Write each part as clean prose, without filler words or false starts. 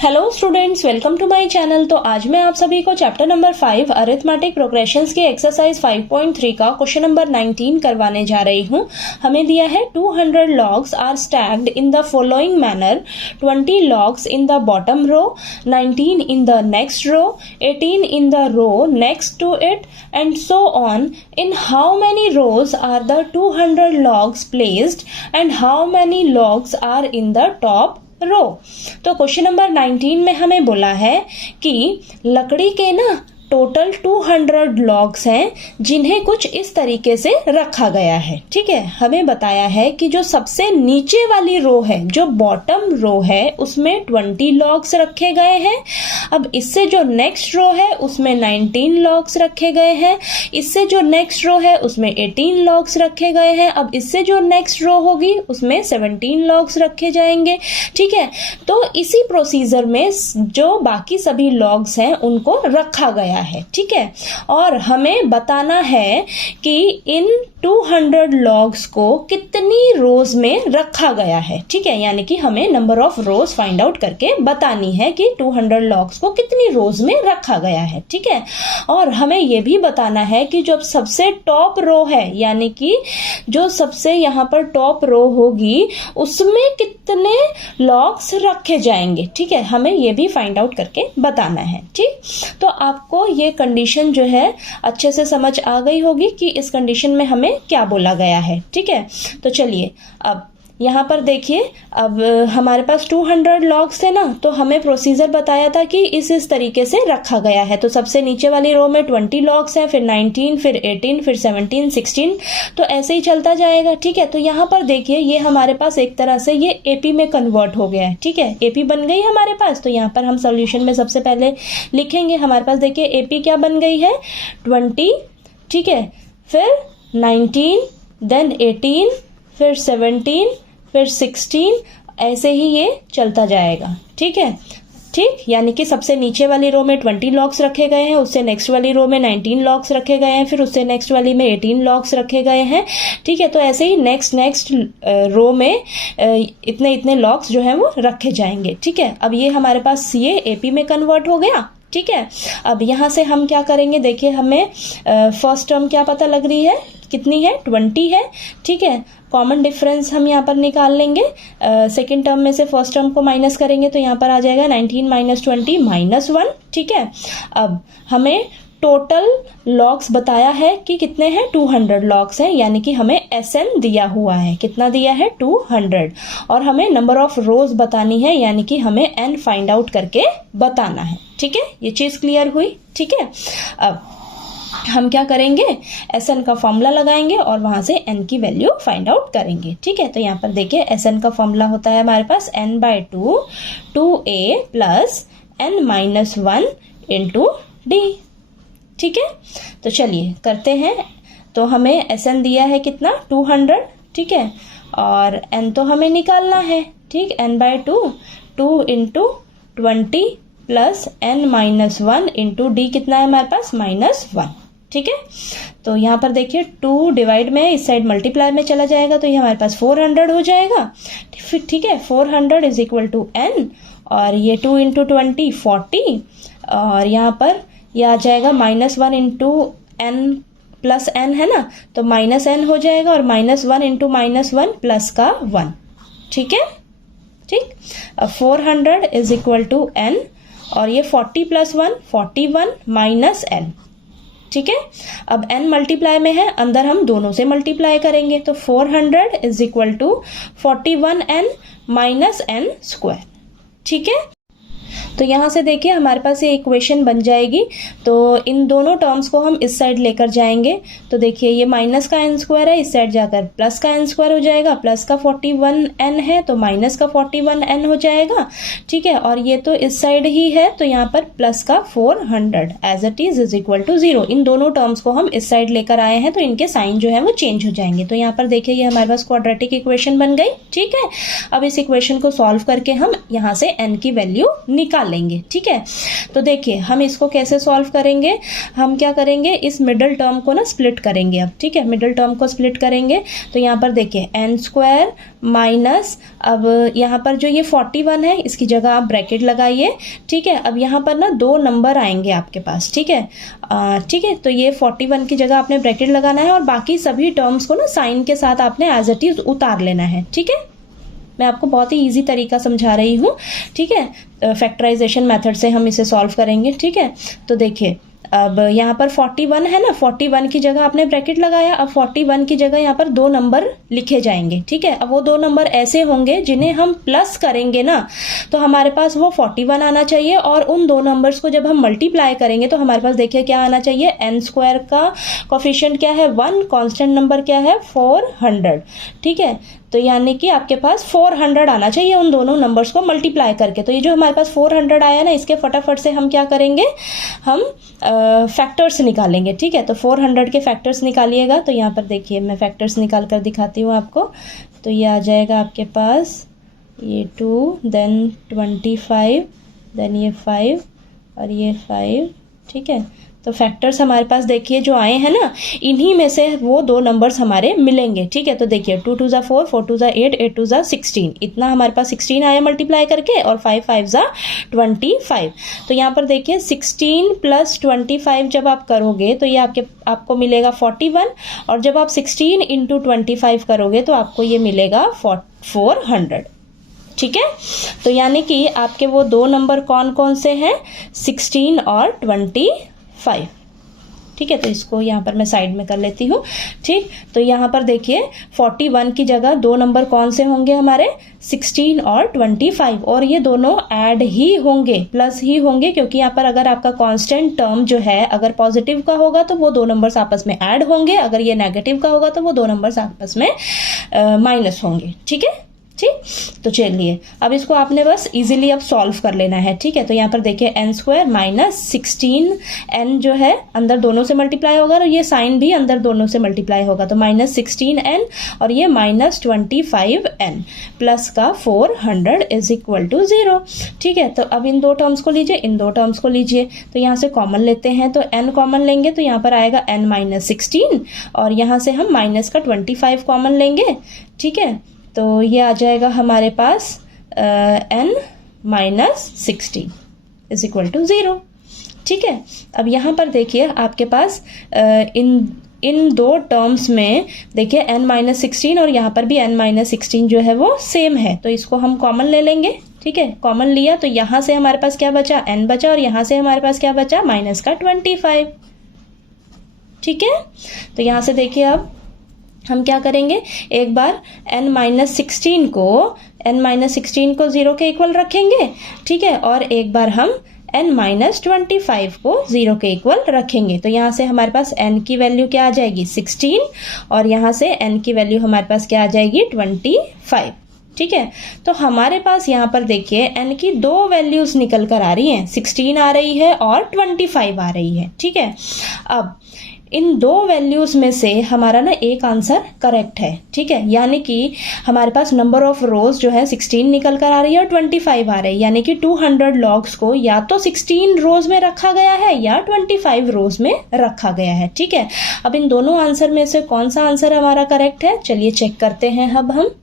Hello students, welcome to my channel. तो आज मैं आप सभी को चैप्टर नंबर 5 अरिथमेटिक प्रोग्रेशंस की एक्सरसाइज 5.3 का क्वेश्चन नंबर 19 करवाने जा रही हूँ। हमें दिया है 200 logs are stacked in the following manner, 20 logs in the bottom row, 19 in the next row, 18 in the row next to it and so on. In how many rows are the 200 logs placed and how many logs are in the top row. तो question number 19 में हमें बोला है कि लकड़ी के ना total 200 logs हैं जिन्हें कुछ इस तरीके से रखा गया है। ठीक है, हमें बताया है कि जो सबसे नीचे वाली रो है, जो बॉटम रो है, उसमें 20 लॉग्स रखे गए हैं। अब इससे जो नेक्स्ट रो है उसमें 19 लॉग्स रखे गए हैं। इससे जो नेक्स्ट रो है उसमें 18 लॉग्स रखे गए हैं। अब इससे जो नेक्स्ट रो होगी उसमें 17 लॉग्स रखे जाएंगे। ठीक है, तो इसी प्रोसीजर में जो बाकी सभी लॉग्स हैं उनको रखा गया है। ठीक है, और हमें बताना है कि इन 200 लॉग्स को कितनी रोज में रखा गया है। ठीक है, यानी कि हमें number of rose find out करके बतानी है कि 200 लॉग्स को कितनी रोज में रखा गया है। ठीक है, और हमें यह भी बताना है कि जो सबसे टॉप रो है, यानी कि जो सबसे यहाँ पर टॉप रो होगी उसमें कितने लॉग्स रखे जाएंगे। ठीक है, हमें यह भी फाइंड आउट करके बताना है। ठीक, तो आपको ये कंडीशन जो है अच्छे से समझ आ गई होगी कि इस कंडीशन में हमें क्या बोला गया है। ठीक है, तो चलिए अब यहाँ पर देखिए, अब हमारे पास 200 लॉग्स थे ना, तो हमें प्रोसीजर बताया था कि इस तरीके से रखा गया है। तो सबसे नीचे वाली रो में 20 लॉग्स हैं, फिर 19, फिर 18, फिर 17, 16, तो ऐसे ही चलता जाएगा। ठीक है, तो यहाँ पर देखिए ये हमारे पास एक तरह से ये एपी में कन्वर्ट हो गया है। ठीक है, एपी बन गई हमारे पास। तो यहाँ पर हम सोल्यूशन में सबसे पहले लिखेंगे, हमारे पास देखिए एपी क्या बन गई है, 20, ठीक है, फिर 19, देन 18, फिर 17, फिर 16, ऐसे ही ये चलता जाएगा। ठीक है, ठीक, यानी कि सबसे नीचे वाली रो में 20 लॉग्स रखे गए हैं, उससे नेक्स्ट वाली रो में 19 लॉग्स रखे गए हैं, फिर उससे नेक्स्ट वाली में 18 लॉग्स रखे गए हैं। ठीक है, तो ऐसे ही नेक्स्ट रो में इतने इतने लॉग्स जो हैं वो रखे जाएंगे। ठीक है, अब ये हमारे पास ये एपी में कन्वर्ट हो गया। ठीक है, अब यहाँ से हम क्या करेंगे, देखिए हमें फर्स्ट टर्म क्या पता लग रही है, कितनी है, 20 है। ठीक है, कॉमन डिफरेंस हम यहाँ पर निकाल लेंगे। सेकेंड टर्म में से फर्स्ट टर्म को माइनस करेंगे तो यहाँ पर आ जाएगा 19 माइनस 20 माइनस 1। ठीक है, अब हमें टोटल लॉग्स बताया है कि कितने हैं, 200 लॉग्स हैं, यानी कि हमें SN दिया हुआ है। कितना दिया है, 200, और हमें नंबर ऑफ रोज बतानी है, यानी कि हमें N फाइंड आउट करके बताना है। ठीक है, ये चीज क्लियर हुई। ठीक है, अब हम क्या करेंगे, SN का फॉर्मूला लगाएंगे और वहां से N की वैल्यू फाइंड आउट करेंगे। ठीक है, तो यहाँ पर देखिए SN का फॉर्मूला होता है हमारे पास N/2 2A plus N minus 1 into D। ठीक है, तो चलिए करते हैं। तो हमें SN दिया है कितना, 200। ठीक है, और N तो हमें निकालना है। ठीक, N/2 2 into 20 plus N minus 1 into D कितना है हमारे पास, -1। ठीक है, तो यहाँ पर देखिए 2 डिवाइड में इस साइड मल्टीप्लाई में चला जाएगा, तो ये हमारे पास 400 हो जाएगा। ठीक है, 400 इज इक्वल टू N, और ये 2 इंटू 20 40, और यहाँ पर यह आ जाएगा -1 इंटू N प्लस N है ना, तो -N हो जाएगा, और -1 इंटू -1 प्लस का 1। ठीक है, ठीक, अब 400 इज इक्वल टू N, और ये 40 प्लस 1 41 माइनस N। ठीक है, अब N मल्टीप्लाई में है, अंदर हम दोनों से मल्टीप्लाई करेंगे, तो 400 is equal to 41N minus N square. ठीक है, तो यहाँ से देखिए हमारे पास ये इक्वेशन बन जाएगी। तो इन दोनों टर्म्स को हम इस साइड लेकर जाएंगे, तो देखिए ये माइनस का n स्क्वायर है, इस साइड जाकर प्लस का n स्क्वायर हो जाएगा, प्लस का 41n है तो माइनस का 41n हो जाएगा। ठीक है, और ये तो इस साइड ही है, तो यहाँ पर प्लस का 400 as it is equal to 0। इन दोनों टर्म्स को हम इस साइड लेकर आए हैं, तो इनके साइन जो है वो चेंज हो जाएंगे। तो यहाँ पर देखिए ये हमारे पास क्वाड्रेटिक इक्वेशन बन गई। ठीक है, अब इस इक्वेशन को सॉल्व करके हम यहाँ से n की वैल्यू निकाल निकाल लेंगे। ठीक है, तो देखिए हम इसको कैसे सॉल्व करेंगे, हम क्या करेंगे, इस मिडल टर्म को ना स्प्लिट करेंगे अब। ठीक है, मिडल टर्म को स्प्लिट करेंगे तो यहाँ पर देखिए एन स्क्वायर माइनस, अब यहाँ पर जो ये 41 है इसकी जगह आप ब्रैकेट लगाइए। ठीक है, अब यहाँ पर ना दो नंबर आएंगे आपके पास। ठीक है, ठीक है, तो ये 41 की जगह आपने ब्रैकेट लगाना है और बाकी सभी टर्म्स को ना साइन के साथ आपने एज इट इज उतार लेना है। ठीक है, मैं आपको बहुत ही इजी तरीका समझा रही हूँ। ठीक है, फैक्टराइजेशन मेथड से हम इसे सॉल्व करेंगे। ठीक है, तो देखिए अब यहाँ पर 41 है ना, 41 की जगह आपने ब्रैकेट लगाया, अब 41 की जगह यहाँ पर दो नंबर लिखे जाएंगे। ठीक है, अब वो दो नंबर ऐसे होंगे जिन्हें हम प्लस करेंगे ना तो हमारे पास वो 41 आना चाहिए, और उन दो नंबर्स को जब हम मल्टीप्लाई करेंगे तो हमारे पास देखिए क्या आना चाहिए, एन स्क्वायर का कोफिशिएंट क्या है 1, कांस्टेंट नंबर क्या है 400। ठीक है, तो यानी कि आपके पास 400 आना चाहिए उन दोनों नंबर्स को मल्टीप्लाई करके। तो ये जो हमारे पास 400 आया ना, इसके फटाफट से हम क्या करेंगे, हम फैक्टर्स निकालेंगे। ठीक है, तो 400 के फैक्टर्स निकालिएगा। तो यहाँ पर देखिए मैं फैक्टर्स निकाल कर दिखाती हूँ आपको। तो ये आ जाएगा आपके पास ये 2, देन 25, देन ये 5 और ये 5। ठीक है, तो फैक्टर्स हमारे पास देखिए जो आए हैं ना, इन्हीं में से वो दो नंबर्स हमारे मिलेंगे। ठीक है, तो देखिए 2 2 ज़ा 4, 4 2 ज़ा 8, 8 2 ज़ा 16, इतना हमारे पास 16 आया मल्टीप्लाई करके, और 5 5 ज़ा 25। तो यहाँ पर देखिए 16 प्लस 25 जब आप करोगे तो ये आपको मिलेगा 41, और जब आप 16 इंटू 25 करोगे तो आपको ये मिलेगा 400। ठीक है, तो यानी कि आपके वो दो नंबर कौन कौन से हैं, 16 और 25। ठीक है, तो इसको यहाँ पर मैं साइड में कर लेती हूँ। ठीक, तो यहाँ पर देखिए 41 की जगह दो नंबर कौन से होंगे हमारे, 16 और 25, और ये दोनों ऐड ही होंगे, प्लस ही होंगे, क्योंकि यहाँ पर अगर आपका कांस्टेंट टर्म जो है अगर पॉजिटिव का होगा तो वो दो नंबर्स आपस में ऐड होंगे, अगर ये नेगेटिव का होगा तो वो दो नंबर्स आपस में माइनस होंगे। ठीक है, ठीक, तो चलिए अब इसको आपने बस इजीली अब सॉल्व कर लेना है। ठीक है, तो यहाँ पर देखिए एन स्क्वायर माइनस 16, एन जो है अंदर दोनों से मल्टीप्लाई होगा और ये साइन भी अंदर दोनों से मल्टीप्लाई होगा, तो माइनस 16n और ये माइनस 25n प्लस का 400 इज इक्वल टू 0। ठीक है, तो अब इन दो टर्म्स को लीजिए, इन दो टर्म्स को लीजिए, तो यहाँ से कॉमन लेते हैं, तो n कॉमन लेंगे तो यहाँ पर आएगा n माइनस 16, और यहाँ से हम माइनस का 25 कॉमन लेंगे। ठीक है, तो ये आ जाएगा हमारे पास n minus 16 is equal to 0। ठीक है, अब यहाँ पर देखिए आपके पास इन दो टर्म्स में देखिए n माइनस 16 और यहाँ पर भी n माइनस 16 जो है वो सेम है, तो इसको हम कॉमन ले लेंगे। ठीक है, कॉमन लिया तो यहाँ से हमारे पास क्या बचा, n बचा, और यहाँ से हमारे पास क्या बचा, माइनस का 25। ठीक है, तो यहाँ से देखिए अब हम क्या करेंगे, एक बार n माइनस 16 को 0 के इक्वल रखेंगे। ठीक है, और एक बार हम n माइनस 25 को 0 के इक्वल रखेंगे, तो यहाँ से हमारे पास n की वैल्यू क्या आ जाएगी 16, और यहाँ से n की वैल्यू हमारे पास क्या आ जाएगी 25। ठीक है, तो हमारे पास यहाँ पर देखिए n की दो वैल्यूज निकल कर आ रही हैं, 16 आ रही है और 25 आ रही है। ठीक है, अब इन दो वैल्यूज में से हमारा ना एक आंसर करेक्ट है। ठीक है, यानी कि हमारे पास नंबर ऑफ रोज जो है 16 निकल कर आ रही है और 25 आ रही है, यानी कि 200 लॉग्स को या तो 16 रोज में रखा गया है या 25 रोज में रखा गया है। ठीक है, अब इन दोनों आंसर में से कौन सा आंसर हमारा करेक्ट है, चलिए चेक करते हैं अब हम।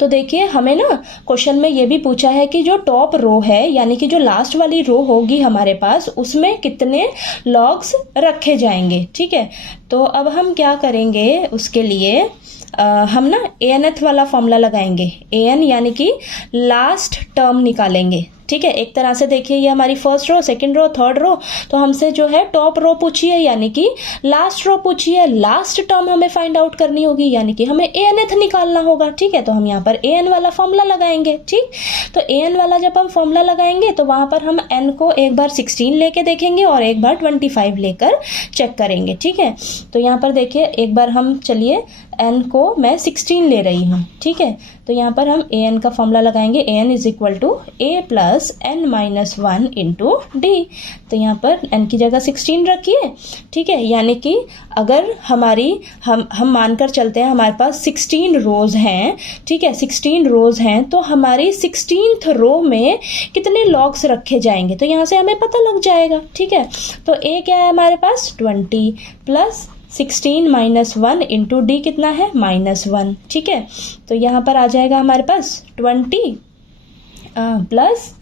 तो देखिए हमें ना क्वेश्चन में ये भी पूछा है कि जो टॉप रो है, यानी कि जो लास्ट वाली रो होगी हमारे पास, उसमें कितने लॉग्स रखे जाएंगे। ठीक है, तो अब हम क्या करेंगे, उसके लिए हम ना ANth वाला फॉर्मूला लगाएंगे। AN यानी कि लास्ट टर्म निकालेंगे। ठीक है, एक तरह से देखिए ये हमारी first row, second row, third row, तो हमसे जो है टॉप रो पूछी है, यानी कि लास्ट रो पूछी है, लास्ट टर्म हमें फाइंड आउट करनी होगी, यानी कि हमें ANth निकालना होगा। ठीक है, तो हम यहाँ पर AN वाला फॉर्मूला लगाएंगे। ठीक, तो AN वाला जब हम फॉर्मूला लगाएंगे तो वहां पर हम n को एक बार 16 लेके देखेंगे और एक बार 25 लेकर चेक करेंगे। ठीक है, तो यहाँ पर देखिए एक बार हम चलिए n को मैं 16 ले रही हूँ, ठीक है। तो यहाँ पर हम an का फॉर्मूला लगाएंगे, an is equal to a plus n minus 1 into D. तो यहाँ पर n की जगह 16 रखिए, ठीक है। यानी कि अगर हमारी हम मानकर चलते हैं हमारे पास 16 रोज़ हैं, ठीक है, 16 रोज़ हैं, तो हमारी 16th रो में कितने लॉग्स रखे जाएंगे तो यहाँ से हमें पता लग जाएगा, ठीक है। तो a क्या है हमारे पास 20 प्लस 16 माइनस 1 इंटू डी कितना है -1, ठीक है। तो यहाँ पर आ जाएगा हमारे पास 20 प्लस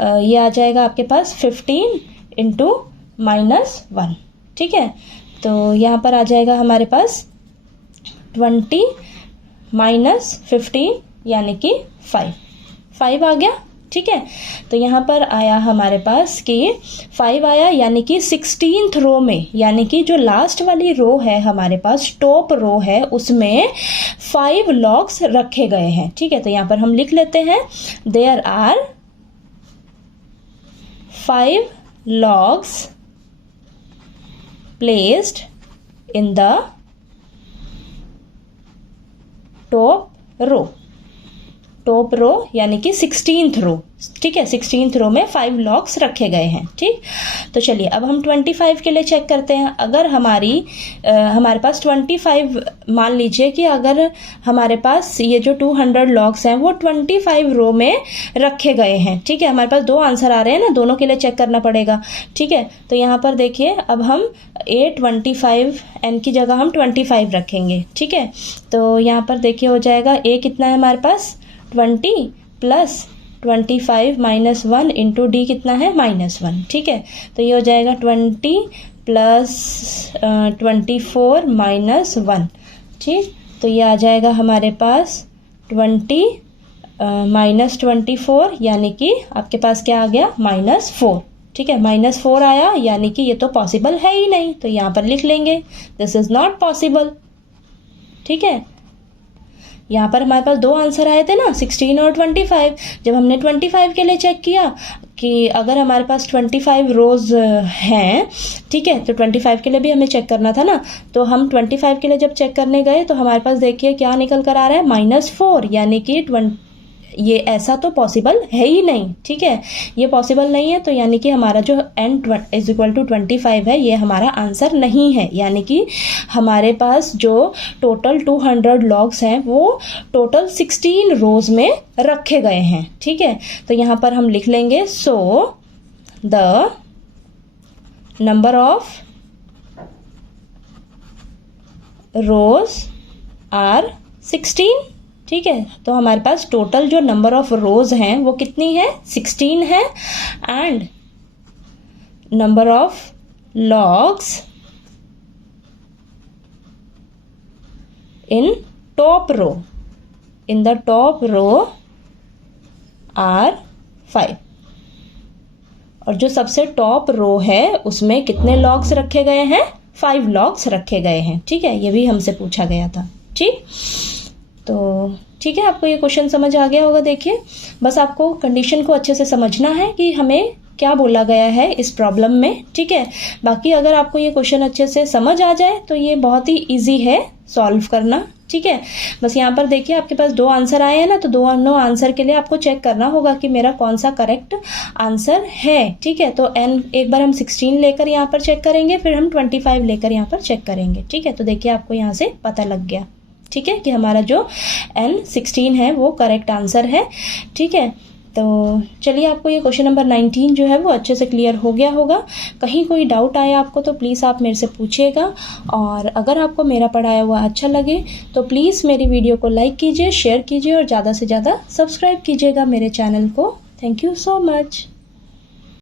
ये आ जाएगा आपके पास 15 इंटू -1, ठीक है। तो यहाँ पर आ जाएगा हमारे पास 20 माइनस 15 यानी कि 5 आ गया, ठीक है। तो यहाँ पर आया हमारे पास कि 5 आया, यानी कि 16th रो में, यानी कि जो लास्ट वाली रो है हमारे पास, टॉप रो है, उसमें 5 लॉग्स रखे गए हैं, ठीक है। तो यहाँ पर हम लिख लेते हैं there are 5 logs placed in the top row यानी कि 16th रो, ठीक है। 16th रो में 5 लॉग्स रखे गए हैं, ठीक। तो चलिए अब हम 25 के लिए चेक करते हैं। अगर हमारे पास 25, मान लीजिए कि अगर हमारे पास ये जो 200 लॉग्स हैं वो 25 रो में रखे गए हैं, ठीक है। हमारे पास 2 आंसर आ रहे हैं ना, दोनों के लिए चेक करना पड़ेगा, ठीक है। तो यहाँ पर देखिए अब हम A25 n की जगह हम 25 रखेंगे, ठीक है। तो यहाँ पर देखिए हो जाएगा a कितना है हमारे पास 20 प्लस 25 माइनस 1 इंटू डी कितना है -1, ठीक है। तो ये हो जाएगा 20 प्लस 24 माइनस 1, ठीक। तो ये आ जाएगा हमारे पास 20 माइनस 24 यानी कि आपके पास क्या आ गया -4, ठीक है। -4 आया, यानी कि ये तो पॉसिबल है ही नहीं, तो यहाँ पर लिख लेंगे दिस इज़ नॉट पॉसिबल, ठीक है। यहाँ पर हमारे पास 2 आंसर आए थे ना, 16 और 25। जब हमने 25 के लिए चेक किया कि अगर हमारे पास 25 रोज़ हैं, ठीक है, तो 25 के लिए भी हमें चेक करना था ना। तो हम 25 के लिए जब चेक करने गए तो हमारे पास देखिए क्या निकल कर आ रहा है -4, यानी कि ये ऐसा तो पॉसिबल है ही नहीं, ठीक है, ये पॉसिबल नहीं है। तो यानी कि हमारा जो n इज इक्वल टू 25 है, ये हमारा आंसर नहीं है। यानी कि हमारे पास जो टोटल 200 लॉग्स हैं वो टोटल 16 रोज़ में रखे गए हैं, ठीक है। तो यहाँ पर हम लिख लेंगे so the number of rows are 16, ठीक है। तो हमारे पास टोटल जो नंबर ऑफ रोज हैं वो कितनी है 16 है, and number of logs in the top row are 5। और जो सबसे टॉप रो है उसमें कितने लॉग्स रखे गए हैं 5 लॉग्स रखे गए हैं, ठीक है। ये भी हमसे पूछा गया था, ठीक। तो ठीक है, आपको ये क्वेश्चन समझ आ गया होगा। देखिए बस आपको कंडीशन को अच्छे से समझना है कि हमें क्या बोला गया है इस प्रॉब्लम में, ठीक है। बाकी अगर आपको ये क्वेश्चन अच्छे से समझ आ जाए तो ये बहुत ही इजी है सॉल्व करना, ठीक है। बस यहाँ पर देखिए आपके पास 2 आंसर आए हैं ना, तो दोनों आंसर के लिए आपको चेक करना होगा कि मेरा कौन सा करेक्ट आंसर है, ठीक है। तो n एक बार हम 16 लेकर यहाँ पर चेक करेंगे, फिर हम 25 लेकर यहाँ पर चेक करेंगे, ठीक है। तो देखिए आपको यहाँ से पता लग गया, ठीक है, कि हमारा जो n 16 है वो करेक्ट आंसर है, ठीक है। तो चलिए आपको ये क्वेश्चन नंबर 19 जो है वो अच्छे से क्लियर हो गया होगा। कहीं कोई डाउट आया आपको तो प्लीज़ आप मेरे से पूछिएगा, और अगर आपको मेरा पढ़ाया हुआ अच्छा लगे तो प्लीज़ मेरी वीडियो को लाइक कीजिए, शेयर कीजिए और ज़्यादा से ज़्यादा सब्सक्राइब कीजिएगा मेरे चैनल को। Thank you so much.